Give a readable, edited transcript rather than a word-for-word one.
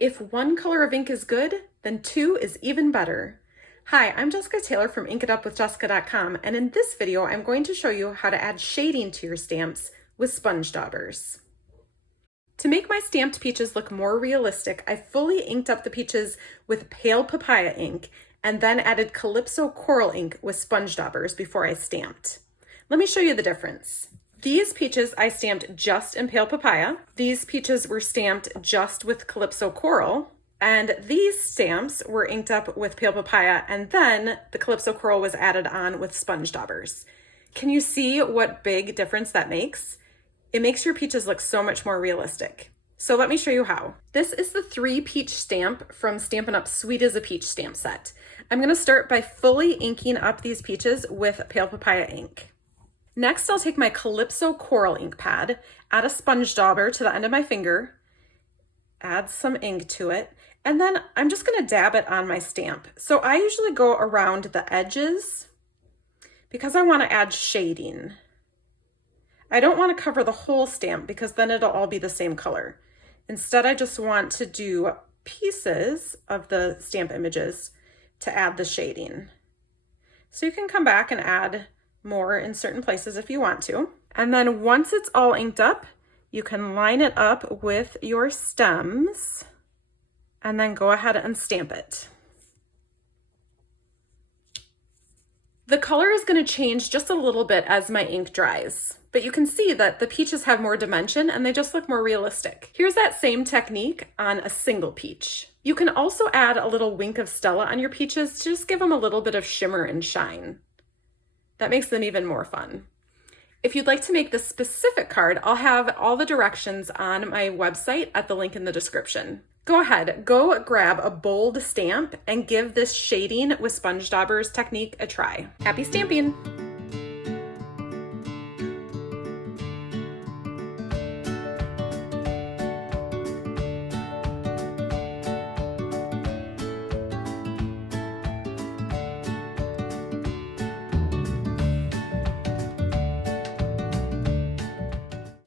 If one color of ink is good, then two is even better. Hi, I'm Jessica Taylor from InkItUpWithJessica.com, and in this video, I'm going to show you how to add shading to your stamps with sponge daubers. To make my stamped peaches look more realistic, I fully inked up the peaches with pale papaya ink and then added Calypso coral ink with sponge daubers before I stamped. Let me show you the difference. These peaches I stamped just in pale papaya. These peaches were stamped just with Calypso coral. And these stamps were inked up with pale papaya, and then the Calypso coral was added on with sponge daubers. Can you see what big difference that makes? It makes your peaches look so much more realistic. So let me show you how. This is the 3 peach stamp from Stampin' Up's Sweet as a Peach stamp set. I'm gonna start by fully inking up these peaches with pale papaya ink. Next, I'll take my Calypso coral ink pad, add a sponge dauber to the end of my finger, add some ink to it, and then I'm just gonna dab it on my stamp. So I usually go around the edges because I wanna add shading. I don't wanna cover the whole stamp because then it'll all be the same color. Instead, I just want to do pieces of the stamp images to add the shading. So you can come back and add more in certain places if you want to. And then once it's all inked up, you can line it up with your stems and then go ahead and stamp it. The color is going to change just a little bit as my ink dries, but you can see that the peaches have more dimension and they just look more realistic. Here's that same technique on a single peach. You can also add a little wink of Stella on your peaches to just give them a little bit of shimmer and shine. That makes them even more fun. If you'd like to make this specific card, I'll have all the directions on my website at the link in the description. Go ahead, go grab a bold stamp and give this shading with sponge daubers technique a try. Happy stamping!